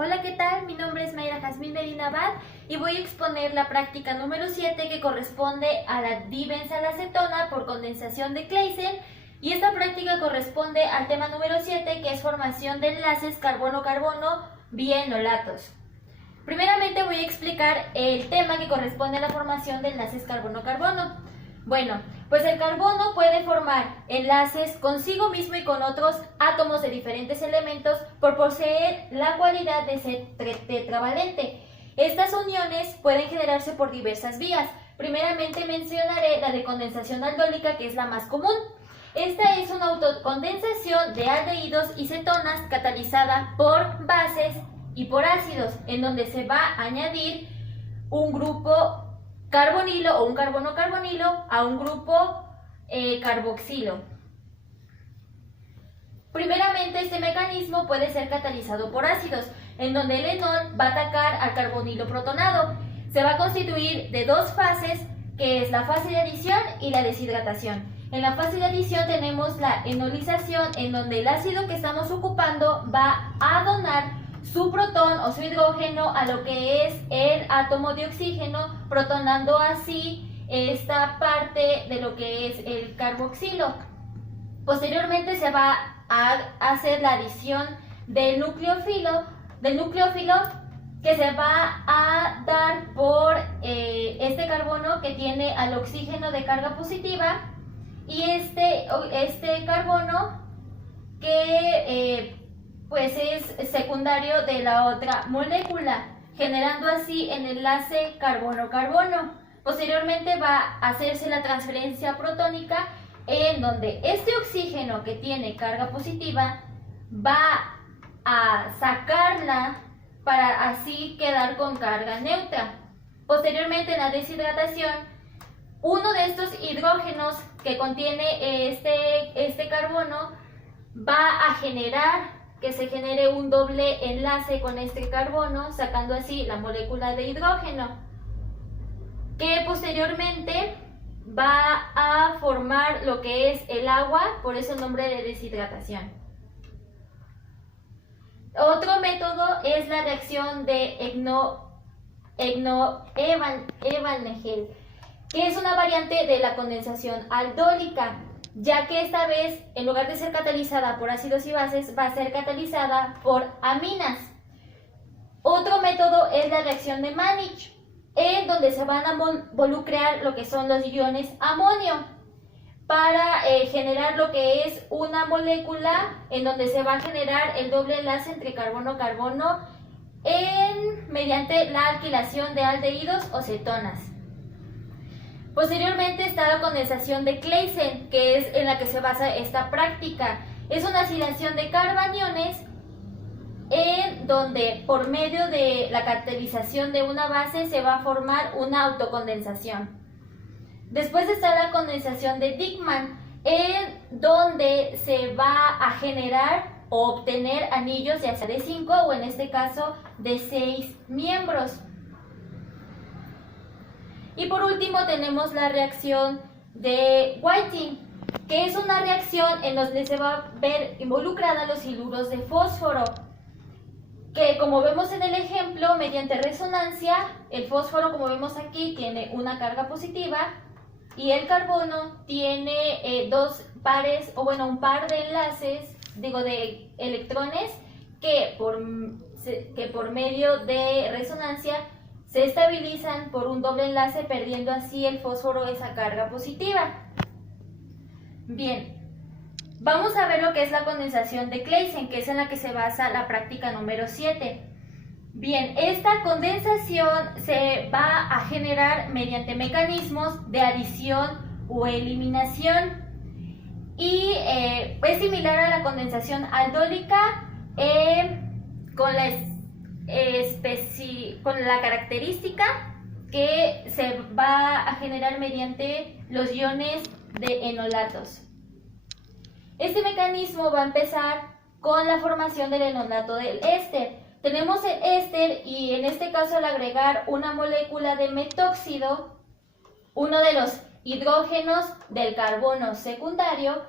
Hola, ¿qué tal? Mi nombre es Mayra Jazmín Medina Abad y voy a exponer la práctica número 7 que corresponde a la dibenzalacetona por condensación de Claisen, y esta práctica corresponde al tema número 7, que es formación de enlaces carbono-carbono vía enolatos. Primeramente voy a explicar el tema que corresponde a la formación de enlaces carbono-carbono. Bueno, pues el carbono puede formar enlaces consigo mismo y con otros átomos de diferentes elementos por poseer la cualidad de ser tetravalente. Estas uniones pueden generarse por diversas vías. Primeramente mencionaré la de condensación aldólica, que es la más común. Esta es una autocondensación de aldehídos y cetonas catalizada por bases y por ácidos, en donde se va a añadir un grupo carbonilo o un carbono-carbonilo a un grupo carboxilo. Primeramente, este mecanismo puede ser catalizado por ácidos, en donde el enol va a atacar al carbonilo protonado. Se va a constituir de dos fases, que es la fase de adición y la deshidratación. En la fase de adición tenemos la enolización, en donde el ácido que estamos ocupando va a donar su protón o su hidrógeno a lo que es el átomo de oxígeno, protonando así esta parte de lo que es el carboxilo. Posteriormente se va a hacer la adición del nucleófilo que se va a dar por este carbono que tiene al oxígeno de carga positiva, y este carbono que pues es secundario de la otra molécula, generando así el enlace carbono-carbono. Posteriormente va a hacerse la transferencia protónica, en donde este oxígeno que tiene carga positiva va a sacarla para así quedar con carga neutra. Posteriormente, en la deshidratación, uno de estos hidrógenos que contiene este carbono va a generar que se genere un doble enlace con este carbono, sacando así la molécula de hidrógeno, que posteriormente va a formar lo que es el agua, por eso el nombre de deshidratación. Otro método es la reacción de Egno-Evanegel, que es una variante de la condensación aldólica, ya que esta vez, en lugar de ser catalizada por ácidos y bases, va a ser catalizada por aminas. Otro método es la reacción de Mannich, en donde se van a involucrar lo que son los iones amonio para generar lo que es una molécula en donde se va a generar el doble enlace entre carbono-carbono mediante la alquilación de aldehídos o cetonas. Posteriormente está la condensación de Claisen, que es en la que se basa esta práctica. Es una acidación de carbaniones en donde por medio de la catalización de una base se va a formar una autocondensación. Después está la condensación de Dieckmann, en donde se va a generar o obtener anillos ya sea de 5 o en este caso de 6 miembros. Y por último tenemos la reacción de Whiting, que es una reacción en donde se va a ver involucrada los siluros de fósforo, que como vemos en el ejemplo, mediante resonancia, el fósforo, como vemos aquí, tiene una carga positiva y el carbono tiene un par de enlaces, de electrones que por medio de resonancia se estabilizan por un doble enlace, perdiendo así el fósforo esa carga positiva. Bien, vamos a ver lo que es la condensación de Claisen, que es en la que se basa la práctica número 7. Bien, esta condensación se va a generar mediante mecanismos de adición o eliminación y es similar a la condensación aldólica con la característica que se va a generar mediante los iones de enolatos. Este mecanismo va a empezar con la formación del enolato del éster. Tenemos el éster y en este caso, al agregar una molécula de metóxido, uno de los hidrógenos del carbono secundario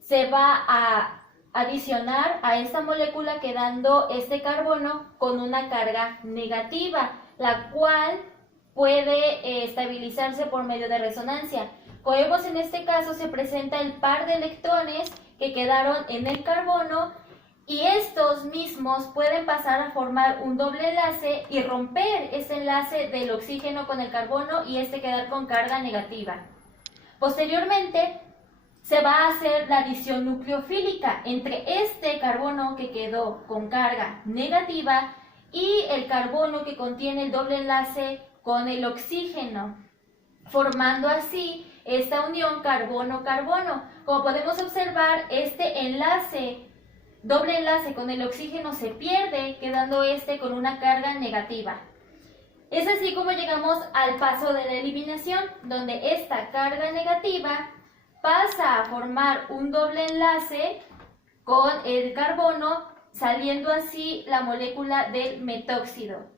se va a adicionar a esta molécula quedando este carbono con una carga negativa, la cual puede estabilizarse por medio de resonancia. Como vemos, en este caso se presenta el par de electrones que quedaron en el carbono y estos mismos pueden pasar a formar un doble enlace y romper este enlace del oxígeno con el carbono y quedar con carga negativa. Posteriormente se va a hacer la adición nucleofílica entre este carbono que quedó con carga negativa y el carbono que contiene el doble enlace con el oxígeno, formando así esta unión carbono-carbono. Como podemos observar, este doble enlace con el oxígeno se pierde, quedando con una carga negativa. Es así como llegamos al paso de la eliminación, donde esta carga negativa pasa a formar un doble enlace con el carbono, saliendo así la molécula del metóxido.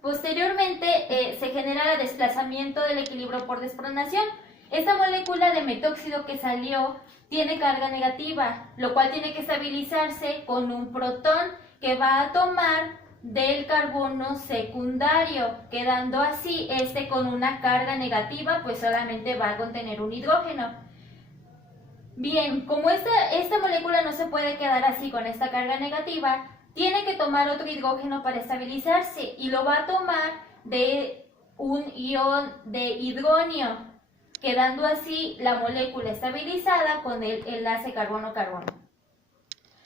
Posteriormente se genera el desplazamiento del equilibrio por despronación. Esta molécula de metóxido que salió tiene carga negativa, lo cual tiene que estabilizarse con un protón que va a tomar del carbono secundario, quedando así con una carga negativa, pues solamente va a contener un hidrógeno. Bien, como esta molécula no se puede quedar así con esta carga negativa, tiene que tomar otro hidrógeno para estabilizarse y lo va a tomar de un ion de hidronio, quedando así la molécula estabilizada con el enlace carbono-carbono.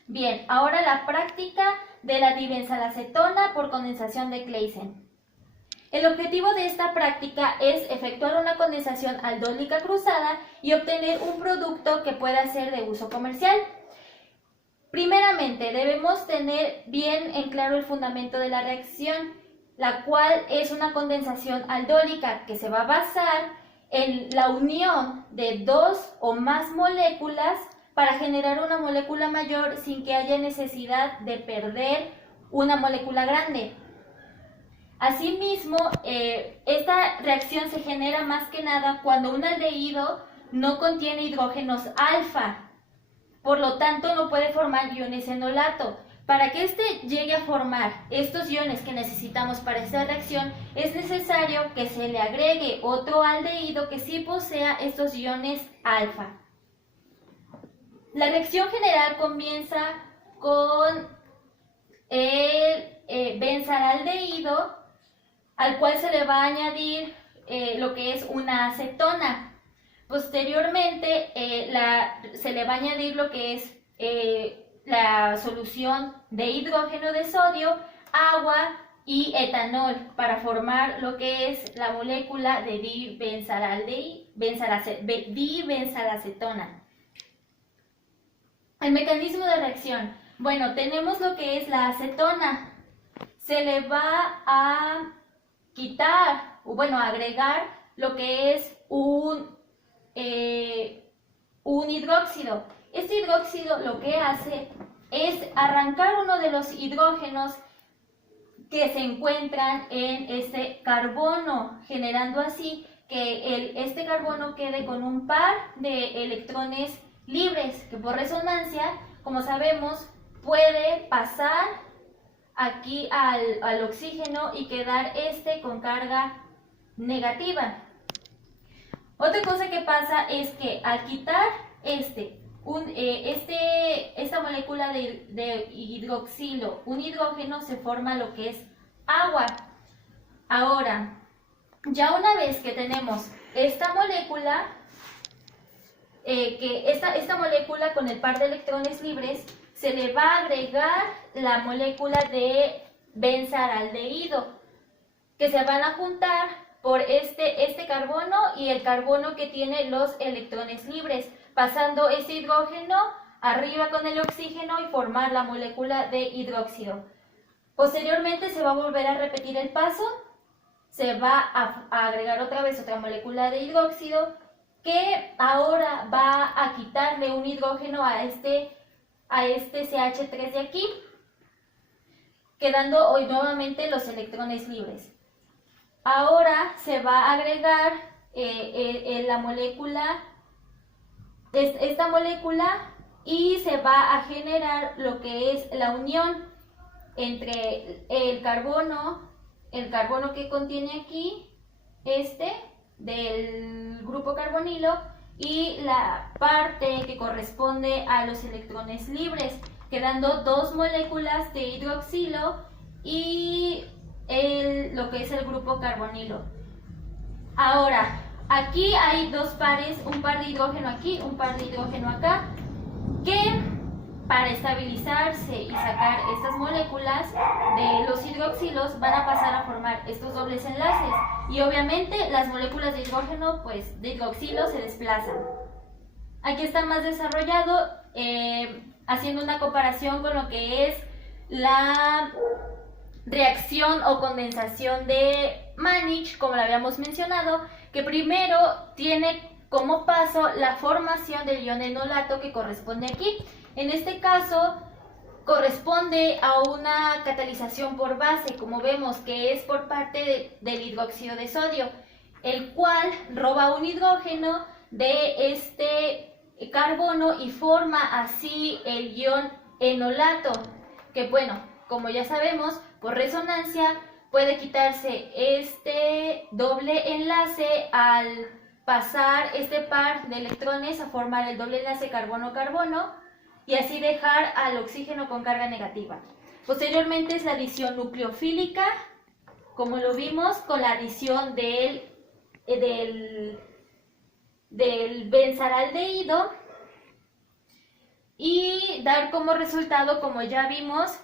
Bien, ahora la práctica de la dibenzalacetona por condensación de Claisen. El objetivo de esta práctica es efectuar una condensación aldólica cruzada y obtener un producto que pueda ser de uso comercial. Primeramente, debemos tener bien en claro el fundamento de la reacción, la cual es una condensación aldólica que se va a basar en la unión de dos o más moléculas para generar una molécula mayor sin que haya necesidad de perder una molécula grande. Asimismo, esta reacción se genera más que nada cuando un aldehído no contiene hidrógenos alfa. Por lo tanto, no puede formar iones enolato. Para que llegue a formar estos iones que necesitamos para esta reacción, es necesario que se le agregue otro aldehído que sí posea estos iones alfa. La reacción general comienza con el benzalaldehído, al cual se le va a añadir lo que es una acetona. Posteriormente se le va a añadir lo que es la solución de hidrógeno de sodio, agua y etanol para formar lo que es la molécula de dibenzalacetona. El mecanismo de reacción. Bueno, tenemos lo que es la acetona. Se le va a quitar, o bueno, agregar lo que es un hidróxido. Este hidróxido lo que hace es arrancar uno de los hidrógenos que se encuentran en este carbono, generando así que este carbono quede con un par de electrones libres, que por resonancia, como sabemos, puede pasar aquí al oxígeno y quedar con carga negativa. Otra cosa que pasa es que al quitar esta molécula de hidroxilo, un hidrógeno, se forma lo que es agua. Ahora, ya una vez que tenemos esta molécula, esta molécula con el par de electrones libres, se le va a agregar la molécula de benzalaldehído, que se van a juntar por este carbono y el carbono que tiene los electrones libres, pasando este hidrógeno arriba con el oxígeno y formar la molécula de hidróxido. Posteriormente se va a volver a repetir el paso, se va a agregar otra vez otra molécula de hidróxido que ahora va a quitarle un hidrógeno a este CH3 de aquí, quedando hoy nuevamente los electrones libres. Ahora se va a agregar la molécula esta molécula y se va a generar lo que es la unión entre el carbono que contiene aquí, del grupo carbonilo, y la parte que corresponde a los electrones libres, quedando dos moléculas de hidroxilo y lo que es el grupo carbonilo. Ahora, aquí hay dos pares, un par de hidrógeno aquí, un par de hidrógeno acá, que para estabilizarse y sacar estas moléculas de los hidroxilos van a pasar a formar estos dobles enlaces y obviamente las moléculas de hidrógeno, pues de hidroxilo, se desplazan. Aquí está más desarrollado, haciendo una comparación con lo que es la reacción o condensación de Mannich, como lo habíamos mencionado, que primero tiene como paso la formación del ion enolato que corresponde aquí. En este caso corresponde a una catalización por base, como vemos que es por parte del hidróxido de sodio, el cual roba un hidrógeno de este carbono y forma así el ion enolato, que bueno, como ya sabemos, por resonancia puede quitarse este doble enlace al pasar este par de electrones a formar el doble enlace carbono-carbono y así dejar al oxígeno con carga negativa. Posteriormente es la adición nucleofílica, como lo vimos con la adición del benzalaldehído, y dar como resultado, como ya vimos,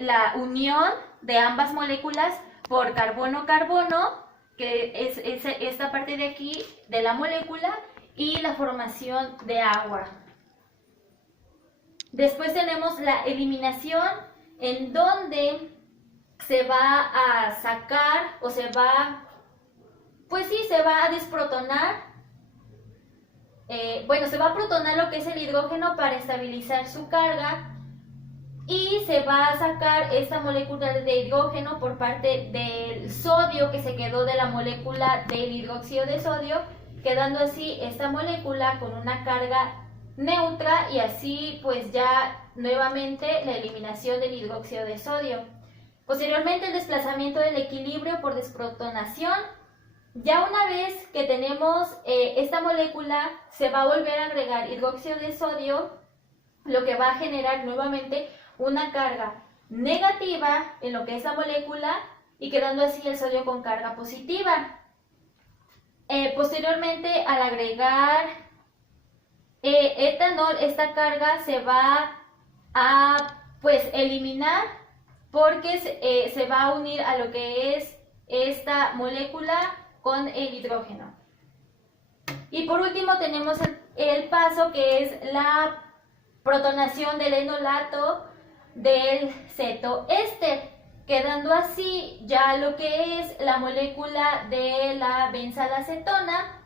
la unión de ambas moléculas por carbono-carbono, que es esta parte de aquí de la molécula, y la formación de agua. Después tenemos la eliminación, en donde se va a sacar o se va a desprotonar. Se va a protonar lo que es el hidrógeno para estabilizar su carga y se va a sacar esta molécula de hidrógeno por parte del sodio que se quedó de la molécula del hidróxido de sodio, quedando así esta molécula con una carga neutra y así pues ya nuevamente la eliminación del hidróxido de sodio. Posteriormente el desplazamiento del equilibrio por desprotonación. Ya una vez que tenemos esta molécula, se va a volver a agregar hidróxido de sodio, lo que va a generar nuevamente una carga negativa en lo que es la molécula y quedando así el sodio con carga positiva. Posteriormente, al agregar etanol, esta carga se va a eliminar porque se va a unir a lo que es esta molécula con el hidrógeno. Y por último tenemos el paso que es la protonación del enolato del cetoéster, quedando así ya lo que es la molécula de la benzalacetona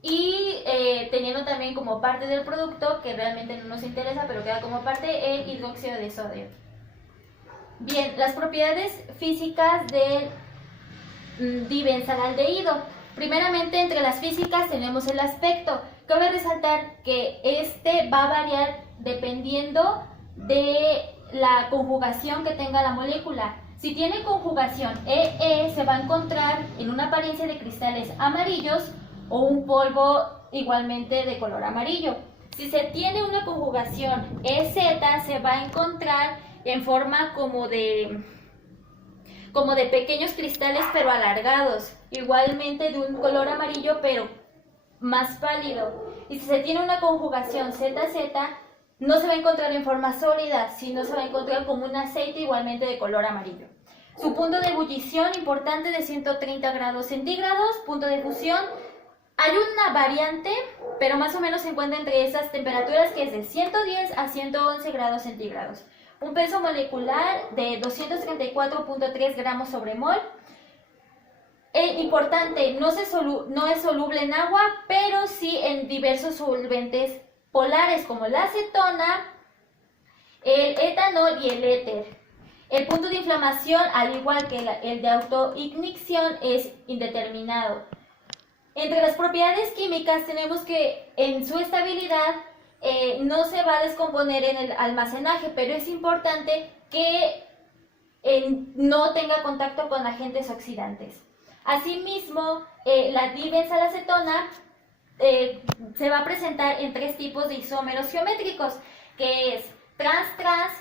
y teniendo también como parte del producto, que realmente no nos interesa, pero queda como parte, el hidróxido de sodio. Bien, las propiedades físicas del dibenzalaldehído. Primeramente, entre las físicas tenemos el aspecto. Cabe resaltar que este va a variar dependiendo de la conjugación que tenga la molécula. Si tiene conjugación EE, se va a encontrar en una apariencia de cristales amarillos o un polvo igualmente de color amarillo. Si se tiene una conjugación EZ, se va a encontrar en forma como de pequeños cristales pero alargados, igualmente de un color amarillo pero más pálido. Y si se tiene una conjugación ZZ, no se va a encontrar en forma sólida, sino se va a encontrar como un aceite igualmente de color amarillo. Su punto de ebullición importante de 130 grados centígrados, punto de fusión. Hay una variante, pero más o menos se encuentra entre esas temperaturas, que es de 110 a 111 grados centígrados. Un peso molecular de 234.3 gramos sobre mol. Importante, no es soluble en agua, pero sí en diversos solventes polares como la acetona, el etanol y el éter. El punto de inflamación, al igual que el de autoignición, es indeterminado. Entre las propiedades químicas tenemos que en su estabilidad no se va a descomponer en el almacenaje, pero es importante que no tenga contacto con agentes oxidantes. Asimismo, la dibenzalacetona se va a presentar en 3 tipos de isómeros geométricos, que es trans-trans,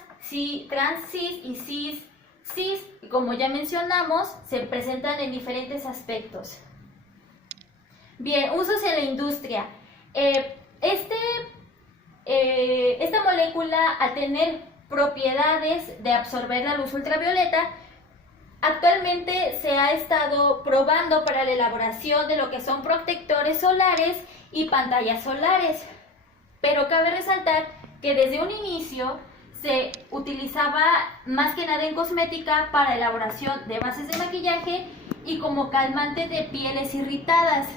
trans-cis y cis-cis. Como ya mencionamos, se presentan en diferentes aspectos. Bien, usos en la industria. Esta molécula, al tener propiedades de absorber la luz ultravioleta, actualmente se ha estado probando para la elaboración de lo que son protectores solares y pantallas solares. Pero cabe resaltar que desde un inicio se utilizaba más que nada en cosmética para elaboración de bases de maquillaje y como calmante de pieles irritadas.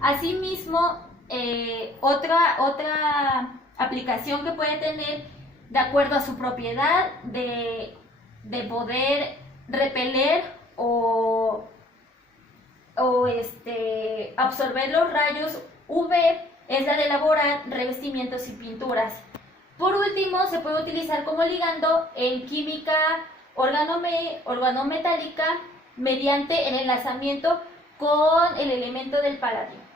Asimismo, otra aplicación que puede tener, de acuerdo a su propiedad de poder repeler o absorber los rayos UV, es la de elaborar revestimientos y pinturas. Por último, se puede utilizar como ligando en química organometálica mediante el enlazamiento con el elemento del paladio.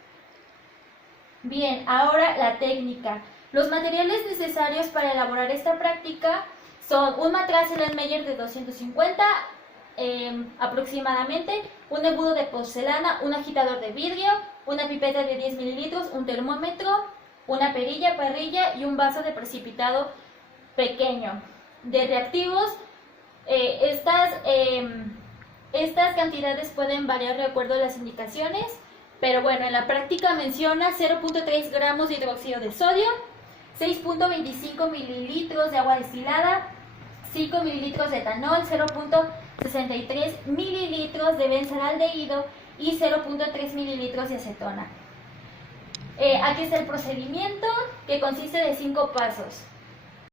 Bien, ahora la técnica. Los materiales necesarios para elaborar esta práctica son un matraz Erlenmeyer de 250 aproximadamente, un embudo de porcelana, un agitador de vidrio, una pipeta de 10 mililitros, un termómetro, una perilla, parrilla y un vaso de precipitado pequeño. De reactivos, estas cantidades pueden variar de acuerdo a las indicaciones, pero bueno, en la práctica menciona 0.3 gramos de hidróxido de sodio, 6.25 mililitros de agua destilada, 5 mililitros de etanol, 0.63 mililitros de benzalaldehído y 0.3 mililitros de acetona. Aquí está el procedimiento, que consiste de 5 pasos.